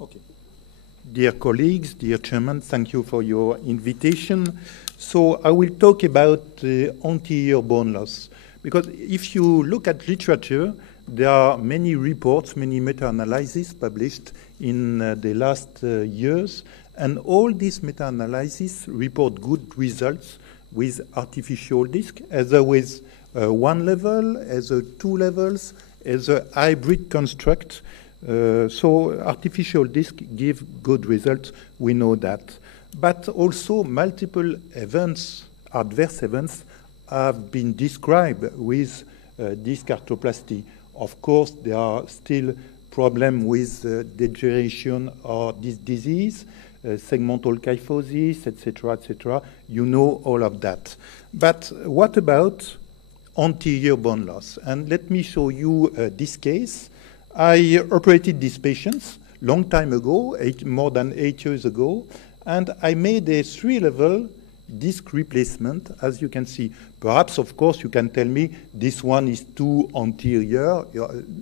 Okay. Dear colleagues, dear chairman, thank you for your invitation. So I will talk about anterior bone loss, because if you look at literature, there are many reports, many meta-analyses published in the last years, and all these meta-analyses report good results with artificial disc, either with one level, either two levels, as a hybrid construct. So artificial disc give good results, we know that. But also multiple events, adverse events, have been described with disc arthroplasty. Of course, there are still problems with degeneration or this disease, segmental kyphosis, etc., etc. You know all of that. But what about anterior bone loss? And let me show you this case. I operated these patients long time ago, more than 8 years ago, and I made a 3-level disc replacement, as you can see. Perhaps, of course, you can tell me this one is too anterior.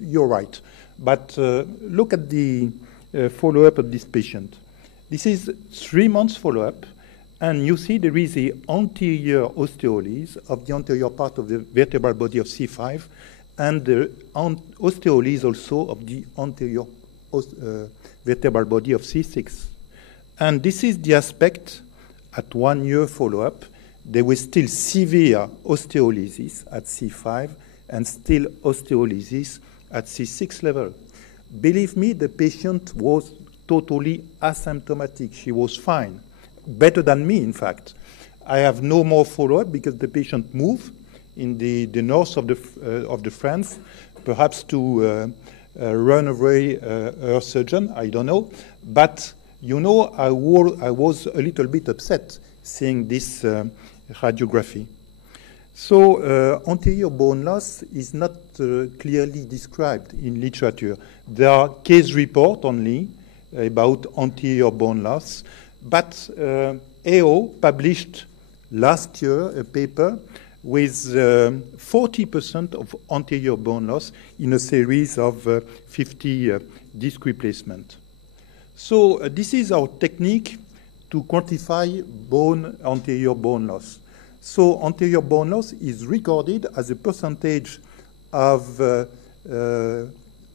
You're right. But look at the follow-up of this patient. This is 3 months follow-up, and you see there is an anterior osteolysis of the anterior part of the vertebral body of C5, and the osteolysis also of the anterior vertebral body of C6. And this is the aspect at 1 year follow-up. There was still severe osteolysis at C5 and still osteolysis at C6 level. Believe me, the patient was totally asymptomatic. She was fine, better than me, in fact. I have no more follow-up because the patient moved in the north of the France, perhaps to run away her surgeon, I don't know. But, you know, I was a little bit upset seeing this radiography. So anterior bone loss is not clearly described in literature. There are case reports only about anterior bone loss, but AO published last year a paper with 40% of anterior bone loss in a series of 50 disc replacement. So this is our technique to quantify anterior bone loss. So anterior bone loss is recorded as a percentage of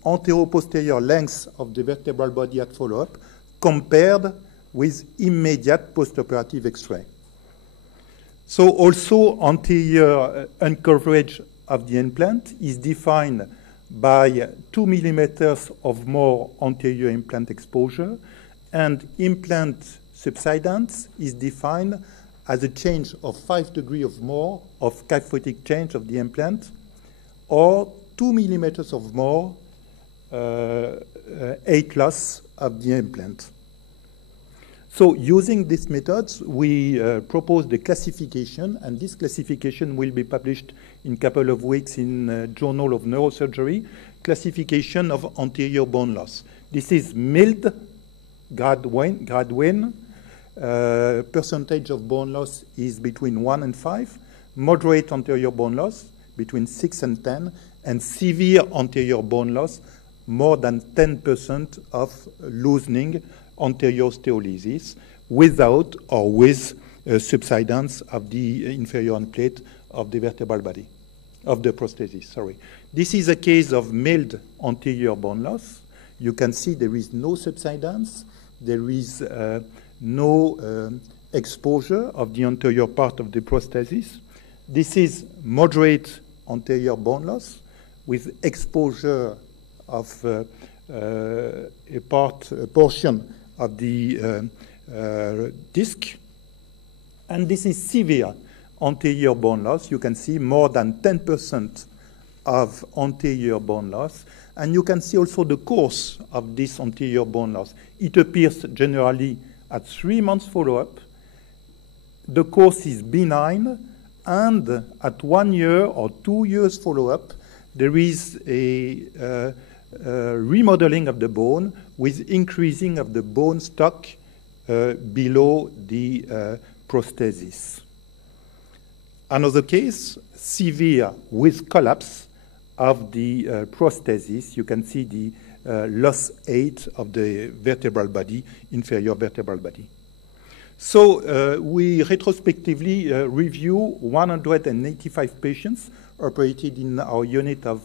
anteroposterior length of the vertebral body at follow-up compared with immediate postoperative X-ray. So also anterior uncoverage of the implant is defined by 2 millimeters of more anterior implant exposure, and implant subsidence is defined as a change of 5 degrees of more of kyphotic change of the implant, or 2 millimeters of more height loss of the implant. So using these methods, we propose the classification, and this classification will be published in a couple of weeks in Journal of Neurosurgery, classification of anterior bone loss. This is mild, grade 1. Percentage of bone loss is between 1 and 5. Moderate anterior bone loss, between 6 and 10. And severe anterior bone loss, more than 10% of loosening anterior osteolysis without or with subsidence of the inferior end plate of the vertebral body, of the prosthesis, sorry. This is a case of mild anterior bone loss. You can see there is no subsidence. There is no exposure of the anterior part of the prosthesis. This is moderate anterior bone loss with exposure of a portion of the disc. And this is severe anterior bone loss. You can see more than 10% of anterior bone loss. And you can see also the course of this anterior bone loss. It appears generally at 3 months follow-up. The course is benign, and at 1 year or 2 years follow-up, there is a remodeling of the bone with increasing of the bone stock below the prosthesis. Another case, severe with collapse of the prosthesis. You can see the loss 8 of the vertebral body, inferior vertebral body. So we retrospectively review 185 patients operated in our unit of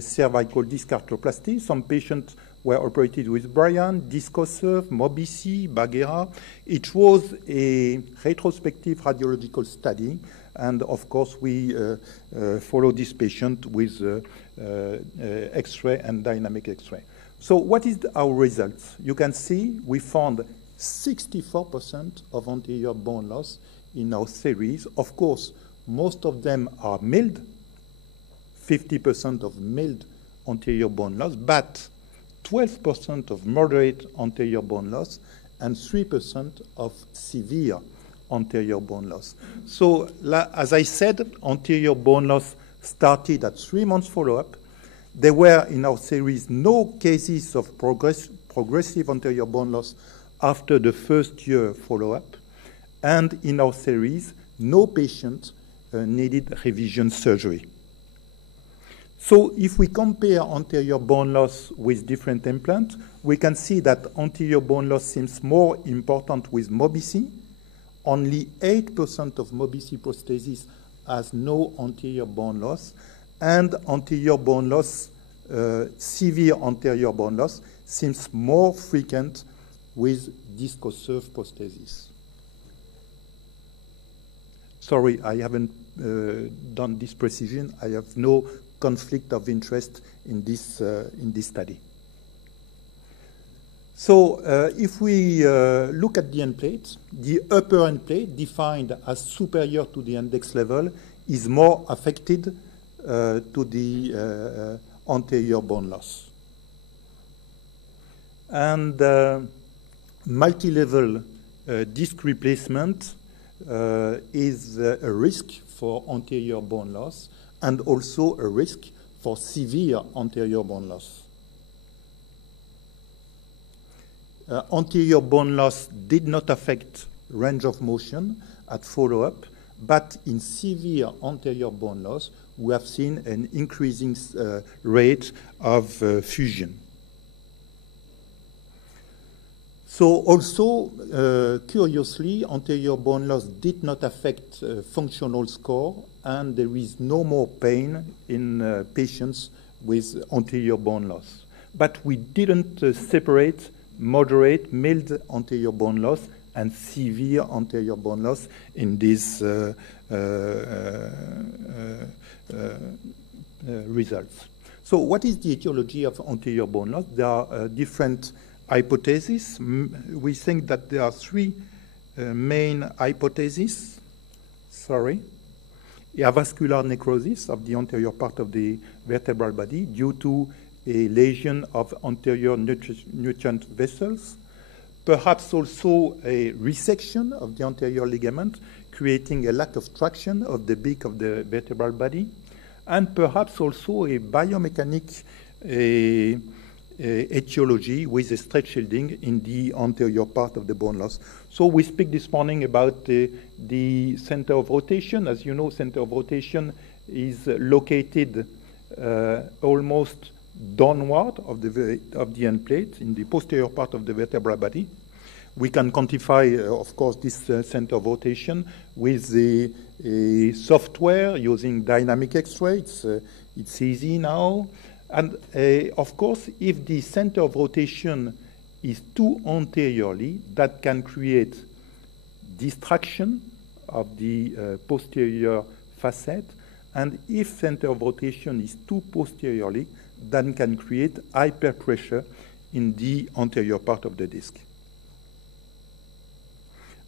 cervical disc arthroplasty. Some patients were operated with Brian, Discosurf, Mobici, Bagheera. It was a retrospective radiological study, and of course we follow this patient with X-ray and dynamic X-ray. So what is our results? You can see we found 64% of anterior bone loss in our series. Of course, most of them are mild, 50% of mild anterior bone loss, but 12% of moderate anterior bone loss and 3% of severe anterior bone loss. So, as I said, anterior bone loss started at 3 months follow-up. There were in our series no cases of progressive anterior bone loss after the first year follow-up, and in our series, no patient needed revision surgery. So if we compare anterior bone loss with different implants, we can see that anterior bone loss seems more important with Mobici. Only 8% of Mobici prosthesis has no anterior bone loss, and anterior bone loss, severe anterior bone loss, seems more frequent with Discosurf prosthesis. Sorry, I haven't done this precision. I have no conflict of interest in this study. So if we look at the end plate, the upper end plate, defined as superior to the index level, is more affected to the anterior bone loss. And multi-level disc replacement is a risk for anterior bone loss and also a risk for severe anterior bone loss. Anterior bone loss did not affect range of motion at follow-up, but in severe anterior bone loss, we have seen an increasing rate of fusion. So also, curiously, anterior bone loss did not affect functional score, and there is no more pain in patients with anterior bone loss. But we didn't separate moderate, mild anterior bone loss and severe anterior bone loss in these results. So what is the etiology of anterior bone loss? There are different hypotheses. We think that there are three main hypotheses. Sorry. Avascular necrosis of the anterior part of the vertebral body due to a lesion of anterior nutrient vessels. Perhaps also a resection of the anterior ligament, creating a lack of traction of the beak of the vertebral body. And perhaps also a biomechanic etiology with a stretch shielding in the anterior part of the bone loss. So we speak this morning about the center of rotation. As you know, center of rotation is located almost downward of the end plate in the posterior part of the vertebral body. We can quantify, of course, this center of rotation with the software using dynamic X-ray. It's easy now. And of course, if the center of rotation is too anteriorly, that can create distraction of the posterior facet. And if center of rotation is too posteriorly, then can create hyperpressure in the anterior part of the disc.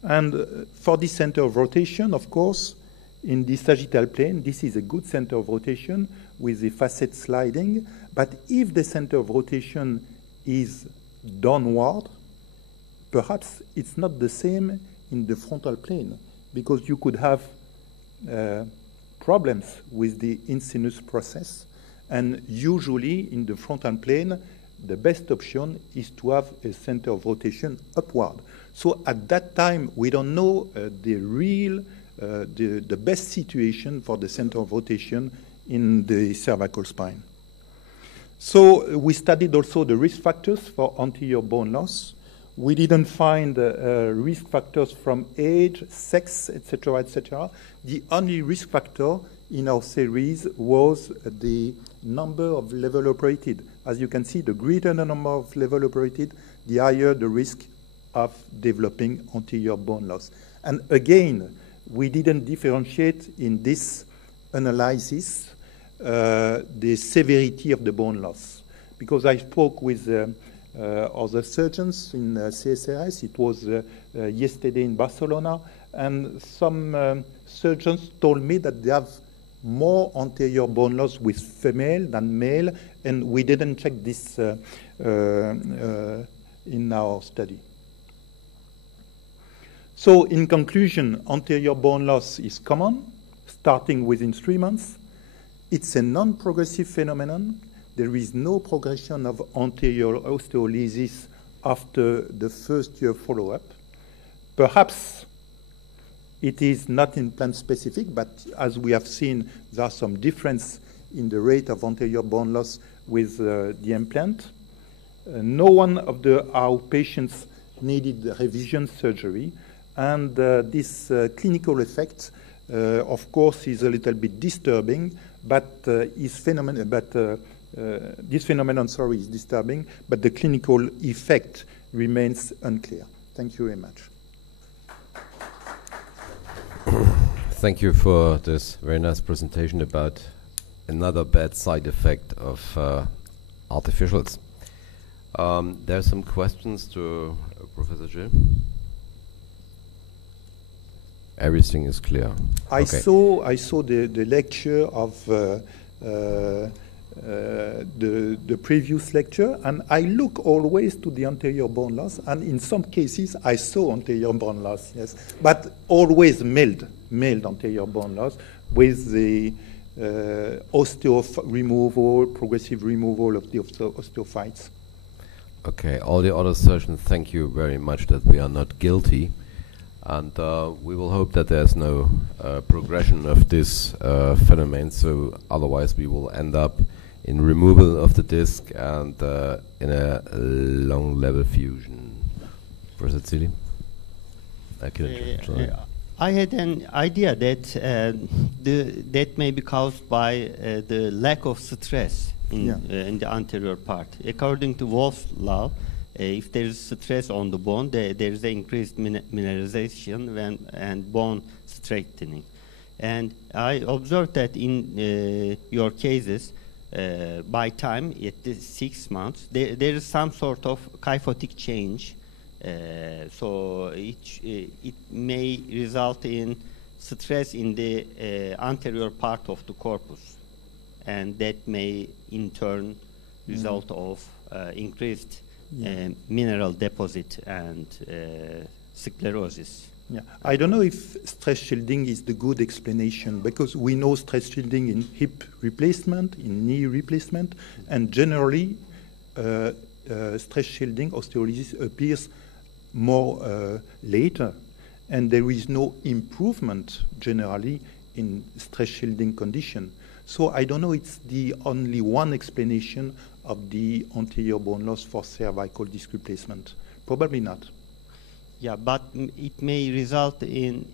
And for the center of rotation, of course, in the sagittal plane, this is a good center of rotation with the facet sliding. But if the center of rotation is downward, perhaps it's not the same in the frontal plane, because you could have problems with the insinus process. And usually in the frontal plane, the best option is to have a center of rotation upward. So at that time, we don't know the best situation for the center of rotation in the cervical spine. So we studied also the risk factors for anterior bone loss. We didn't find risk factors from age, sex, etc., etc. The only risk factor in our series was the number of level operated. As you can see, the greater the number of level operated, the higher the risk of developing anterior bone loss. And again, we didn't differentiate in this analysis the severity of the bone loss. Because I spoke with other surgeons in CSRS, it was yesterday in Barcelona, and some surgeons told me that they have more anterior bone loss with female than male, and we didn't check this in our study. So in conclusion, anterior bone loss is common, starting within 3 months. It's a non-progressive phenomenon. There is no progression of anterior osteolysis after the first year follow-up. Perhaps it is not implant specific, but as we have seen, there are some difference in the rate of anterior bone loss with the implant. No one of our patients needed revision surgery, and this clinical effect, of course, is a little bit disturbing, but this phenomenon is disturbing, but the clinical effect remains unclear. Thank you very much. Thank you for this very nice presentation about another bad side effect of artificials. There are some questions to Professor Gille. Everything is clear. I saw the lecture of the previous lecture, and I look always to the anterior bone loss, and in some cases I saw anterior bone loss, yes, but always mild anterior bone loss with the progressive removal of the osteophytes. Okay, all the other surgeons, thank you very much that we are not guilty, and we will hope that there's no progression of this phenomenon, so otherwise we will end up in removal of the disc and in a long level fusion. Professor Gille? I had an idea that that may be caused by the lack of stress in the anterior part. According to Wolff's law, if there is stress on the bone, there is increased mineralization and bone straightening. And I observed that in your cases, by time, at the 6 months, there is some sort of kyphotic change. So it may result in stress in the anterior part of the corpus, and that may in turn result of increased mineral deposit and sclerosis. Yeah, I don't know if stress shielding is the good explanation, because we know stress shielding in hip replacement, in knee replacement, and generally stress shielding osteolysis appears more later, and there is no improvement generally in stress shielding condition. So I don't know it's the only one explanation of the anterior bone loss for cervical disc replacement. Probably not. Yeah, but it may result in